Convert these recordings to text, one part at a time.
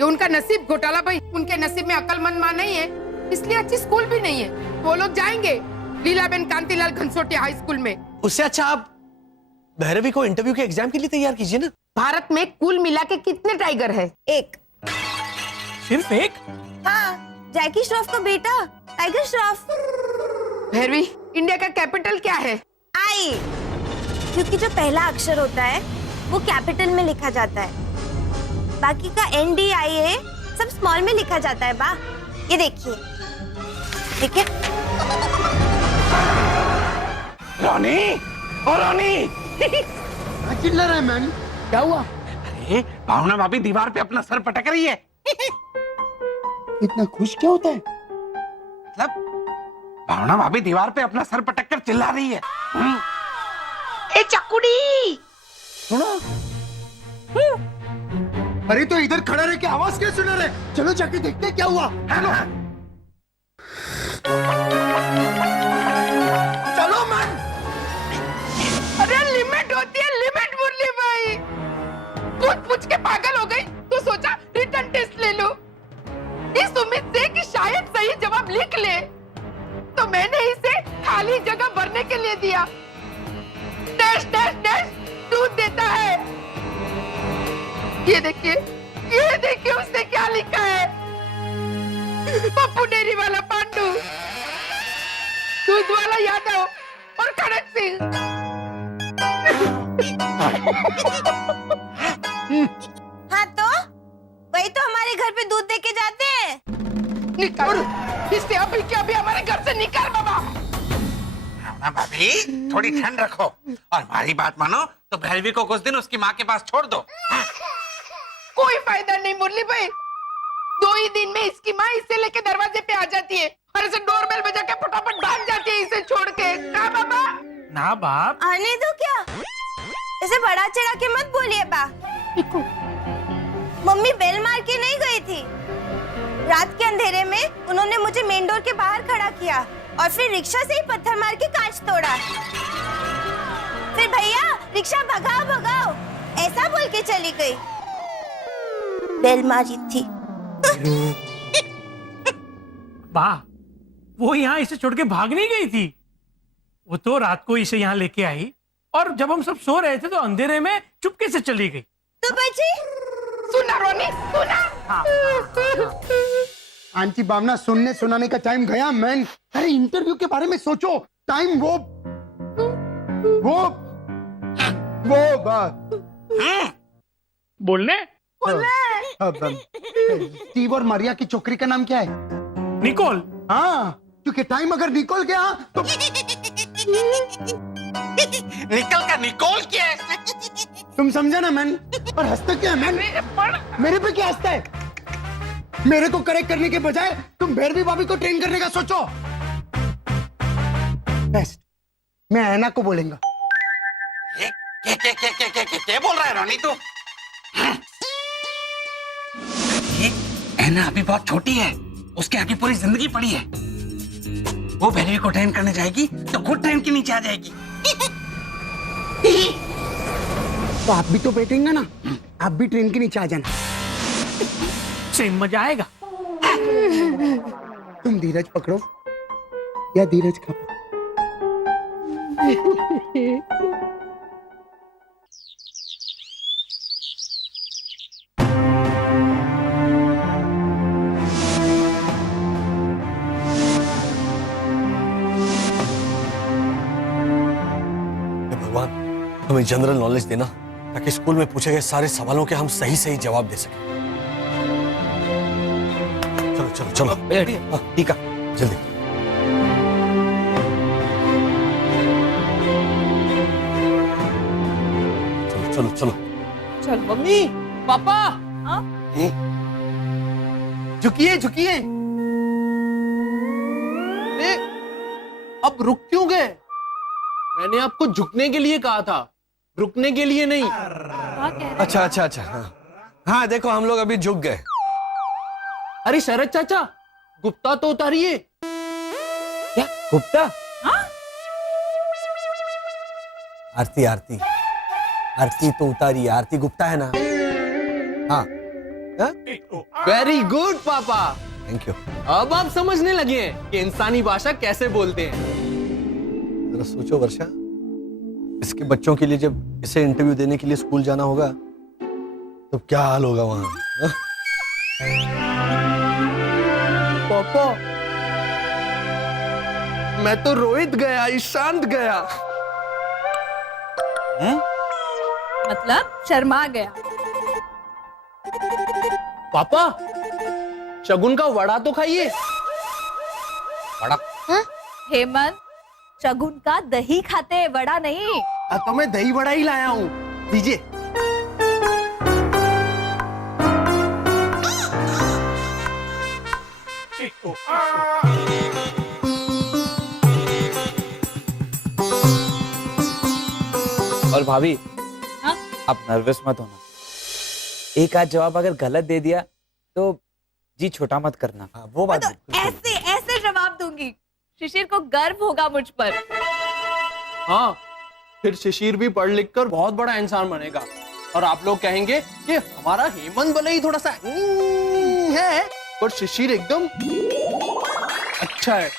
ये उनका नसीब घोटाला भाई। उनके नसीब में अक्लमंद माँ नहीं है, इसलिए अच्छी स्कूल भी नहीं है। वो लोग जाएंगे लीलाबेन कांतिलाल घनसोटिया हाई स्कूल में। उससे अच्छा आप भैरवी को इंटरव्यू के एग्जाम के लिए तैयार कीजिए ना। भारत में कुल मिला के कितने टाइगर है? एक। सिर्फ एक? हाँ, जैकी श्रॉफ का बेटा टाइगर श्रॉफ। भैरवी, इंडिया का कैपिटल क्या है? आई, क्योंकि जो पहला अक्षर होता है वो कैपिटल में लिखा जाता है, बाकी का NDIA सब स्मॉल में लिखा जाता है। बा, ये देखिए, ठीक है? रानी, ओ रानी। चिल्ला रहा है मैन? क्या हुआ? अरे भावना भाभी दीवार पे अपना सर पटक रही है। इतना खुश क्या होता है? मतलब भावना भाभी दीवार पे अपना सर पटक कर चिल्ला रही है। ए चकुड़ी, सुनो। अरे तो इधर खड़ा रह के आवाज क्या सुना रहे? चलो जाके देखते हैं क्या हुआ। चलो चलो मैन। अरे लिमिट होती है, लिमिट मुरली भाई। पूछ के पागल हो गई तो सोचा रिटर्न टेस्ट ले लो, इस उम्मीद से कि शायद सही जवाब लिख ले। तो मैंने इसे खाली जगह भरने के लिए दिया। टेस्ट टेस्ट टेस्ट दूध देता है। ये देखिए उसने क्या लिखा है। पप्पू डेरी वाला पांडू, दूध वाला यादव और खड़क सिंह। हाँ तो वही तो हमारे घर पे दूध देके जाते हैं। निकाल इसे अभी के अभी हमारे घर से निकाल बाबा। भावना भाभी थोड़ी ठंड रखो और हमारी बात मानो तो भैरवी को कुछ दिन उसकी माँ के पास छोड़ दो। कोई फायदा नहीं मुरली भाई, 2 ही दिन में इसकी माँ इसे लेके दरवाजे पे आ जाती है और इसे डोरबेल बजा के फटाफट भाग जाती है इसे छोड़ के। क्या बाबा? ना बाप। आने दो क्या, इसे बड़ा चढ़ा के मत बोलिए बा। मम्मी बेल मार के नहीं गई थी, रात के अंधेरे में उन्होंने मुझे मेन डोर के बाहर खड़ा किया और फिर रिक्शा से ही पत्थर मार के कांच तोड़ा। फिर भैया रिक्शा भगाओ भगाओ ऐसा बोल के चली गई। बेल मारी थी। वाह, वो यहाँ इसे छोड़ के भाग नहीं गई थी। वो तो रात को इसे यहाँ लेके आई और जब हम सब सो रहे थे तो अंधेरे में चुपके से चली गई। तो बची सुना रोनी, सुना। आंटी भावना, सुनने सुनाने का टाइम गया मैन। अरे इंटरव्यू के बारे में सोचो। टाइम वो बोलने स्टीव और मारिया की छोकरी का नाम क्या है? निकोल। हाँ, क्योंकि टाइम अगर निकल गया तो निकल का निकोल क्या है? तुम समझा ना मैन। और हंसते क्या है मैन? मेरे पे क्या हंसता है? मेरे को करेक्ट करने के बजाय तुम भैरवी भाभी को ट्रेन करने का सोचो। बेस्ट, मैं ऐना को बोलेंगा। क्या बोल रहा है रानी तू? ऐना अभी बहुत छोटी है, उसके आगे पूरी जिंदगी पड़ी है। वो भैरवी को ट्रेन करने जाएगी तो खुद ट्रेन के नीचे आ जाएगी। तो आप भी तो बैठेंगे ना, आप भी ट्रेन के नीचे आ जाना। सेम मजा आएगा। तुम धीरज पकड़ो या धीरज खपो। भगवान, हमें जनरल नॉलेज देना ताकि स्कूल में पूछे गए सारे सवालों के हम सही सही जवाब दे सकें। चलो चलो चलो ठीक है, जल्दी। चलो चलो चलो। चल मम्मी, पापा। झुकिए झुकिए। अब रुक क्यों गए? मैंने आपको झुकने के लिए कहा था, रुकने के लिए नहीं। अच्छा अच्छा अच्छा, हाँ देखो हम लोग अभी झुक गए। अरे शरद चाचा, गुप्ता तो उतारिए। क्या गुप्ता? आरती आरती आरती तो उतारी, आरती गुप्ता है ना? हाँ वेरी गुड पापा। Thank you. अब आप समझने लगे हैं कि इंसानी भाषा कैसे बोलते हैं। जरा सोचो वर्षा, इसके बच्चों के लिए जब इसे इंटरव्यू देने के लिए स्कूल जाना होगा तो क्या हाल होगा वहां। हाँ? पापा मैं तो रोहित गया, ईशांत गया। मतलब शर्मा गया। पापा शगुन का वड़ा तो खाइए। हेमंत, शगुन का दही खाते हैं, वड़ा नहीं। तो मैं दही वड़ा ही लाया हूँ, दीजिए। और भाभी, हाँ? आप नर्वस मत होना। एक आध जवाब अगर गलत दे दिया तो जी छोटा मत करना। हाँ, वो बात मैं तो ऐसे ऐसे जवाब दूंगी, शिशिर को गर्व होगा मुझ पर। हाँ, फिर शिशिर भी पढ़ लिख कर बहुत बड़ा इंसान बनेगा और आप लोग कहेंगे कि हमारा हेमंत भले ही थोड़ा सा है पर शिशिर एकदम अच्छा है।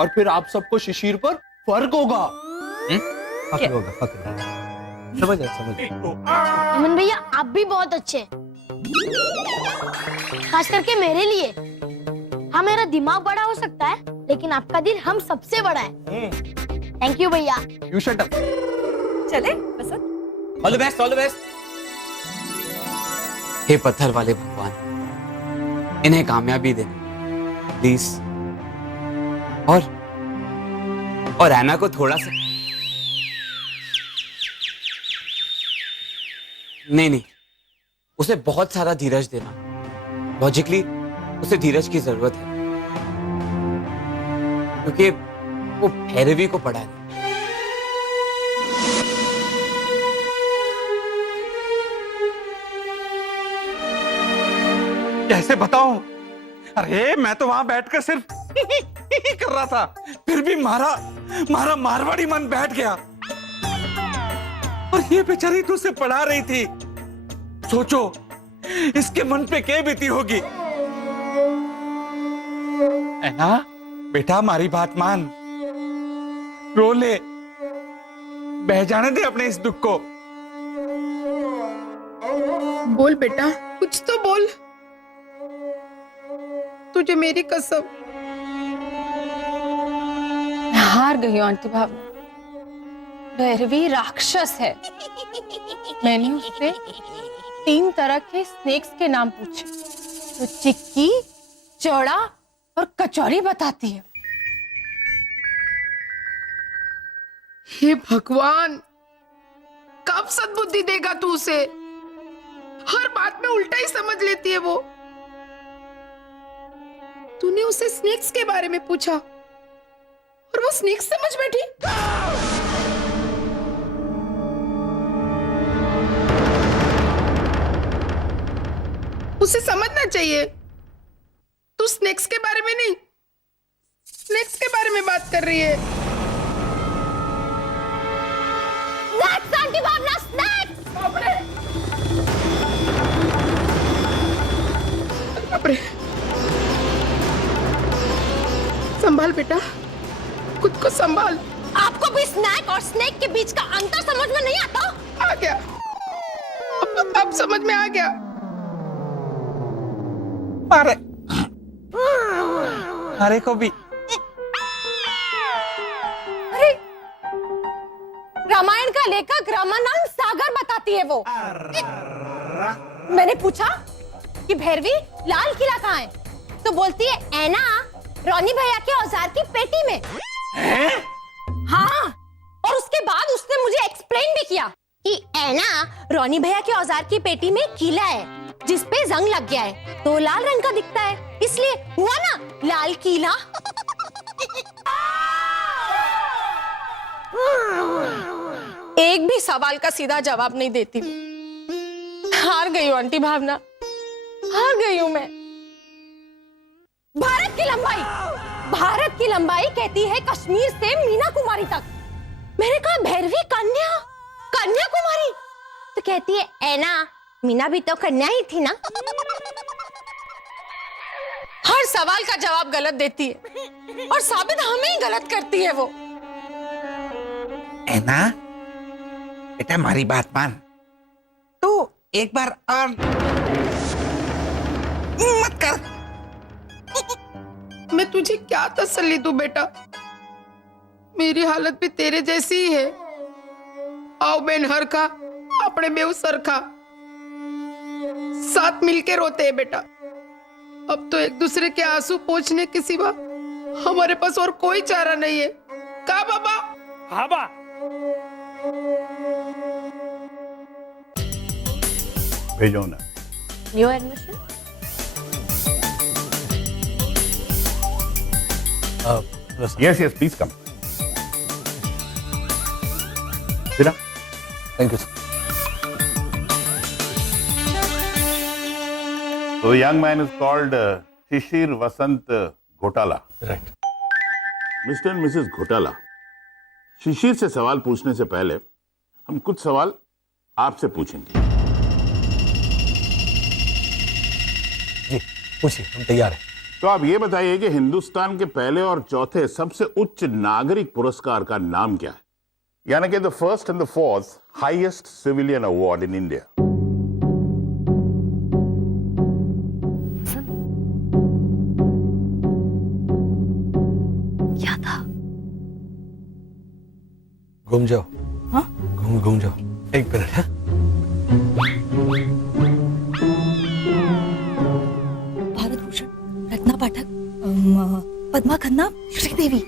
और फिर आप सबको शिशिर पर फर्क होगा। फक्र होगा, फक्र होगा। समझ आया, समझ आया। हेमंत भैया आप भी बहुत अच्छे हैं, खास करके मेरे लिए। हाँ मेरा दिमाग बड़ा हो सकता है लेकिन आपका दिल हम सबसे बड़ा है। थैंक यू भैया। You shut up. चले Basant. All the best, all the best. हे पत्थर वाले भगवान, इन्हें कामयाबी देना प्लीज। और ऐना को थोड़ा सा नहीं, उसे बहुत सारा धीरज देना। लॉजिकली उसे धीरज की जरूरत है क्योंकि वो भैरवी को पढ़ा है। कैसे बताऊं? अरे मैं तो वहां बैठकर सिर्फ कर रहा था, फिर भी मारा मारवाड़ी मन बैठ गया। और ये बेचारी तो उसे पढ़ा रही थी। सोचो इसके मन पे क्या बीती होगी। ऐना बेटा हमारी बात मान, रो ले, बह जाने दे अपने इस दुख को। बोल बेटा, कुछ तो बोल। तुझे मेरी कसम। हार गई आंटी भाभी। भैरवी राक्षस है। मैंने उससे 3 तरह के स्नेक्स के नाम पूछे तो चिक्की, चौड़ा और कचौरी बताती है। हे भगवान, कब सद्बुद्धि देगा तू उसे? हर बात में उल्टा ही समझ लेती है वो। तूने उसे स्नेक्स के बारे में पूछा और वो स्नेक्स समझ बैठी। उसे समझना चाहिए, तू स्नेक्स के बारे में नहीं, स्नेक्स के बारे में बात कर रही है। स्नैक्स आंटी भावना, स्नैक्स। बाप रे। संभाल बेटा, खुद को संभाल। आपको भी स्नैक और स्नेक के बीच का अंतर समझ में नहीं आता? आ गया, अब समझ में आ गया। अरे को भी अरे रामायण का लेखक रामानंद सागर बताती है वो। मैंने पूछा कि भैरवी लाल किला कहाँ है तो बोलती है ऐना रोनी भैया के औजार की पेटी में। हाँ, और उसके बाद उसने मुझे एक्सप्लेन भी किया कि ऐना रोनी भैया के औजार की पेटी में किला है जिसपे जंग लग गया है तो लाल रंग का दिखता है, इसलिए हुआ ना लाल किला। एक भी सवाल का सीधा जवाब नहीं देती। हार गई हूँ आंटी भावना, हार गई हूँ मैं। भारत की लंबाई कहती है कश्मीर से मीना कुमारी तक। मैंने कहा भैरवी कन्याकुमारी तो कहती है ऐना मीना भी तो कन्या ही थी ना। हर सवाल का जवाब गलत देती है और साबित हमें ही गलत करती है वो। ऐना, बेटा हमारी बात मान, तू एक बार और मत कर। मैं तुझे क्या तसल्ली दूं बेटा, मेरी हालत भी तेरे जैसी ही है। आओ बेन हर का अपने बेव सरखा साथ मिलके रोते हैं बेटा। अब तो एक दूसरे के आंसू पोंछने के सिवा हमारे पास और कोई चारा नहीं है। का बाबा? हाँ बा। भेजो ना। New admission? Yes yes please come. Thank you sir. So the young man is called Shishir Vasant Ghotala. Right. Mr. and Mrs. Ghotala. शिशिर से सवाल पूछने से पहले हम कुछ सवाल आपसे पूछेंगे। जी पूछिए, हम तैयार हैं। तो आप ये बताइए कि हिंदुस्तान के पहले और चौथे सबसे उच्च नागरिक पुरस्कार का नाम क्या है? यानी कि the first and the fourth highest civilian award in India. क्या था? घूम जाओ। हाँ? घूम जाओ। एक मिनट है। भारत भूषण, रत्ना पाठक, पद्मा खन्ना, श्रीदेवी।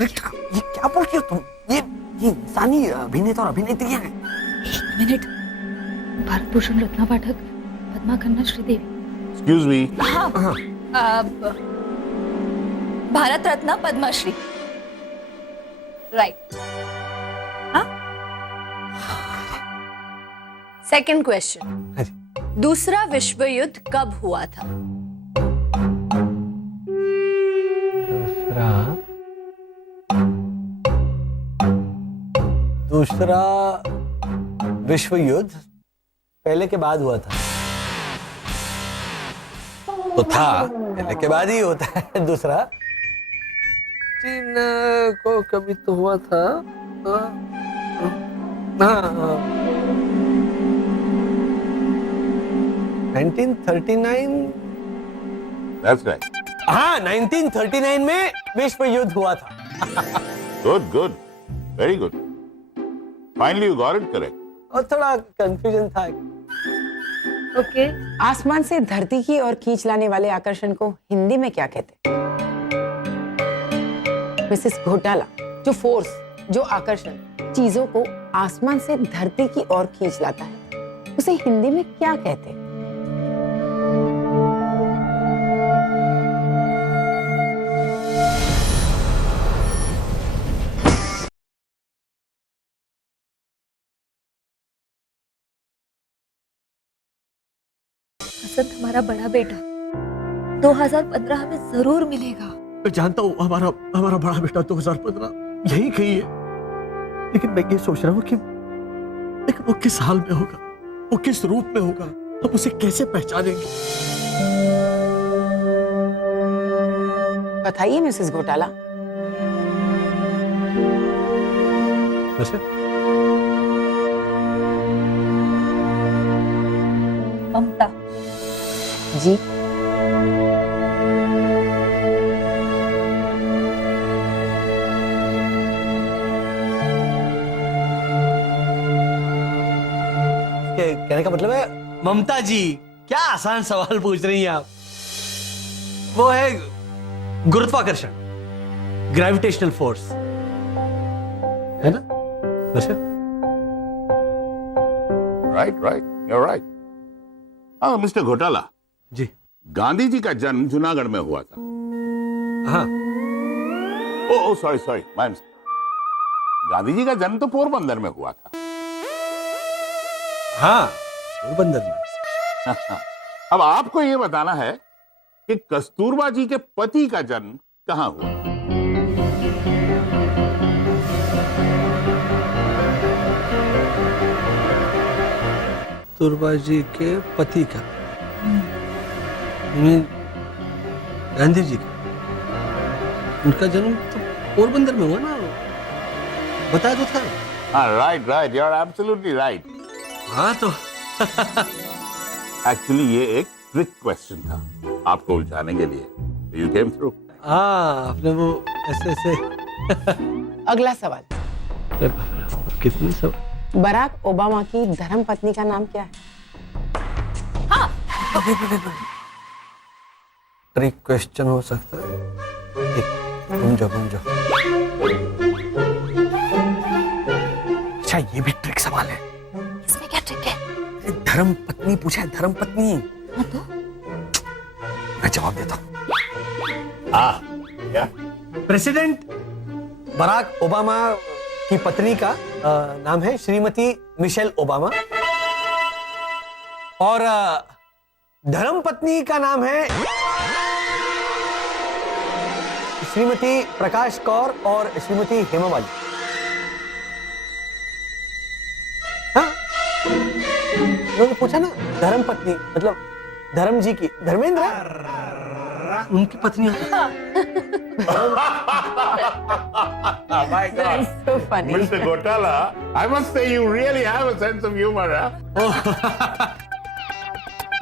ये क्या बोल रही हो तुम? ये इंसानी अभिनेता और अभिनेत्रियां हैं। एक minute, Bharat Bhushan, Ratna Pathak, Padma Khanna, Sridevi. Excuse me. हाँ, Bharat Ratna Padmashri. Right. Second question, दूसरा विश्व युद्ध कब हुआ था? दूसरा विश्व युद्ध पहले के बाद हुआ था। तो था, पहले के बाद ही होता है दूसरा। चीन को कभी तो हुआ था। 1939। That's right. हाँ, 1939 में विश्व युद्ध हुआ था। Good, good, very good. Finally you got it correct. और थोड़ा कंफ्यूजन था। ओके। आसमान से धरती की ओर खींच लाने वाले आकर्षण को हिंदी में क्या कहते हैं? मिसेस घोटाला, जो फोर्स, जो आकर्षण चीजों को आसमान से धरती की ओर खींच लाता है, उसे हिंदी में क्या कहते हैं? हसंत हमारा बड़ा बेटा 2015 में जरूर मिलेगा। मैं जानता हूँ हमारा बड़ा बेटा 2015 यही कही है, लेकिन मैं ये सोच रहा हूँ कि वो किस हाल में होगा, वो किस रूप में होगा, हम उसे कैसे पहचानेंगे? बताइए मिसेस घोटाला। ममता जी। कहने का मतलब है ममता जी, क्या आसान सवाल पूछ रही हैं आप। वो है गुरुत्वाकर्षण, ग्रेविटेशनल फोर्स, है ना? Right, you're right. हाँ, मिस्टर घोटाला जी, गांधी जी का जन्म जूनागढ़ में हुआ था। हाँ। ओ सॉरी, गांधी जी का जन्म तो पोरबंदर में हुआ था। हाँ, पोरबंदर में। अब आपको ये बताना है कि कस्तूरबा जी के पति का जन्म कहाँ हुआ? तो कस्तूरबा जी के पति का, गांधी जी का। उनका जन्म तो पोरबंदर में हुआ ना, बताया तो था। हाँ, right right, you are absolutely right. हाँ तो एक्चुअली ये एक ट्रिक क्वेश्चन था आपको उलझाने के लिए। You came through. हाँ, आपने वो ऐसे ऐसे। अगला सवाल, कितने सब। बराक ओबामा की धर्म पत्नी का नाम क्या है? ट्रिक क्वेश्चन हो सकता है। घूम जाओ। अच्छा, ये भी ट्रिक सवाल है। इसमें क्या ट्रिक है? धर्म पत्नी पूछा है, धर्म पत्नी। हाँ तो मैं जवाब देता हूँ। क्या? प्रेसिडेंट बराक ओबामा की पत्नी का नाम है श्रीमती मिशेल ओबामा, और धर्म पत्नी का नाम है श्रीमती प्रकाश कौर और श्रीमती हेमा मालिनी। हाँ, उन्होंने पूछा ना, धर्म पत्नी मतलब धर्म जी की, धर्मेंद्र उनकी पत्नी। My God. So funny. Mr. Gotala, I must say you really have a sense of humor, huh?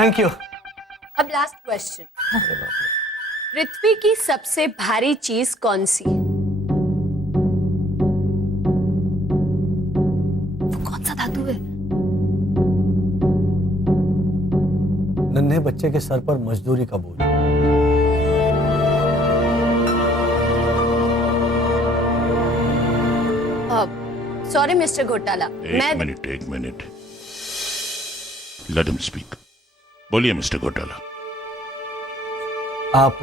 Thank you. अब लास्ट क्वेश्चन, पृथ्वी की सबसे भारी चीज कौन सी है? वो कौन सा धातु है? नन्हे बच्चे के सर पर मजदूरी का बोझ। सॉरी मिस्टर घोटाला, मैं एक मिनट। Let him speak. बोलिए मिस्टर घोटाला। आप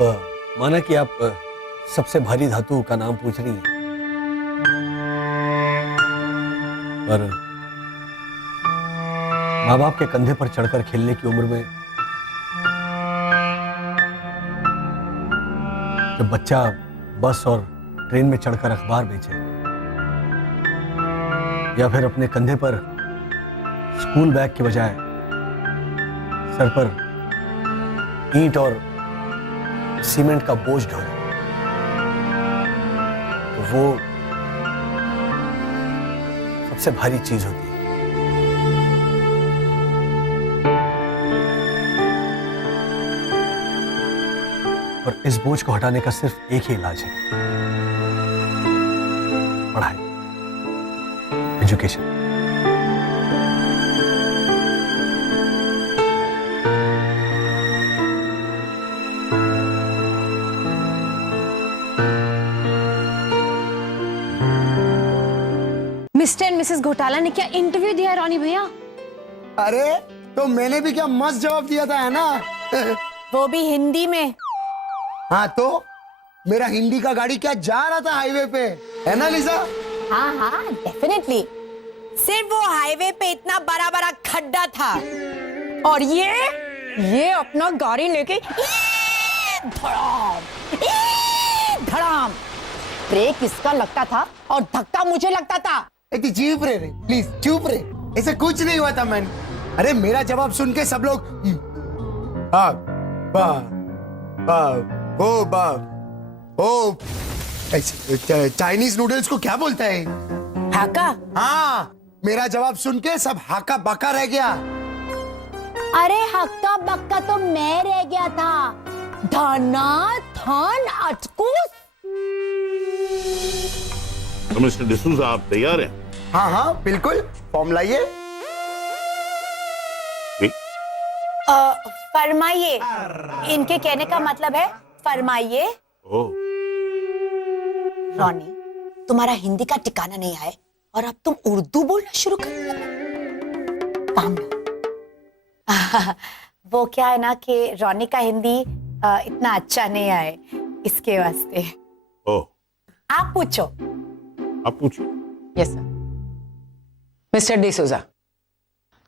माना कि आप सबसे भारी धातु का नाम पूछ रही हैं, पर माँ बाप के कंधे पर चढ़कर खेलने की उम्र में जब बच्चा बस और ट्रेन में चढ़कर अखबार बेचे, या फिर अपने कंधे पर स्कूल बैग के बजाय सर पर ईंट और सीमेंट का बोझ ढोए, तो वो सबसे भारी चीज होती है। और इस बोझ को हटाने का सिर्फ एक ही इलाज है, पढ़ाई, एजुकेशन। मिस्टर एंड मिसेस घोटाला ने क्या इंटरव्यू दिया है रॉनी भैया? अरे तो मैंने भी क्या मस्त जवाब दिया था, है ना? वो भी हिंदी में। हाँ तो मेरा हिंदी का गाड़ी क्या जा रहा था हाईवे पे, है ना लिसा? हाँ हाँ डेफिनेटली। सिर्फ वो हाईवे पे इतना बड़ा बड़ा खड्डा था, और ये अपना गाड़ी लेके धड़ाम धड़ाम। ब्रेक इसका लगता था और धक्का मुझे लगता था। चुप रे प्लीज, चुप रे, ऐसे कुछ नहीं हुआ था मैंने। अरे मेरा जवाब सुन के सब लोग चाइनीज नूडल्स को क्या बोलता है? हाका। हाँ, मेरा जवाब सुन के सब हाका बाका रह गया। अरे हक्का बक्का तो मैं रह गया था। धना धन अटकूस। तो मिस्टर डिसूजा, आप तैयार हैं? हाँ हाँ बिल्कुल, फॉर्म लाइए। फरमाइए। इनके कहने का मतलब है फरमाइए। रॉनी, तुम्हारा हिंदी का ठिकाना नहीं आया और अब तुम उर्दू बोलना शुरू कर दिया। काम लो। वो क्या है ना कि रॉनी का हिंदी इतना अच्छा नहीं आए, इसके वास्ते। आप पूछो। आप पूछो। Yes sir. मिस्टर डिसूजा,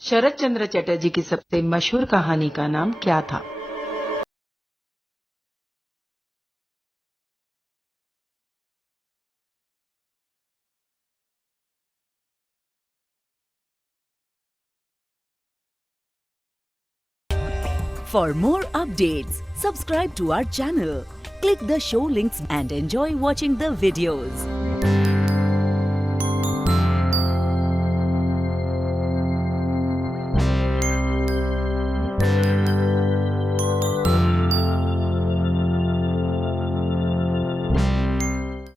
शरद चंद्र चटर्जी की सबसे मशहूर कहानी का नाम क्या था? For more updates, subscribe to our channel, click the show links and enjoy watching the videos.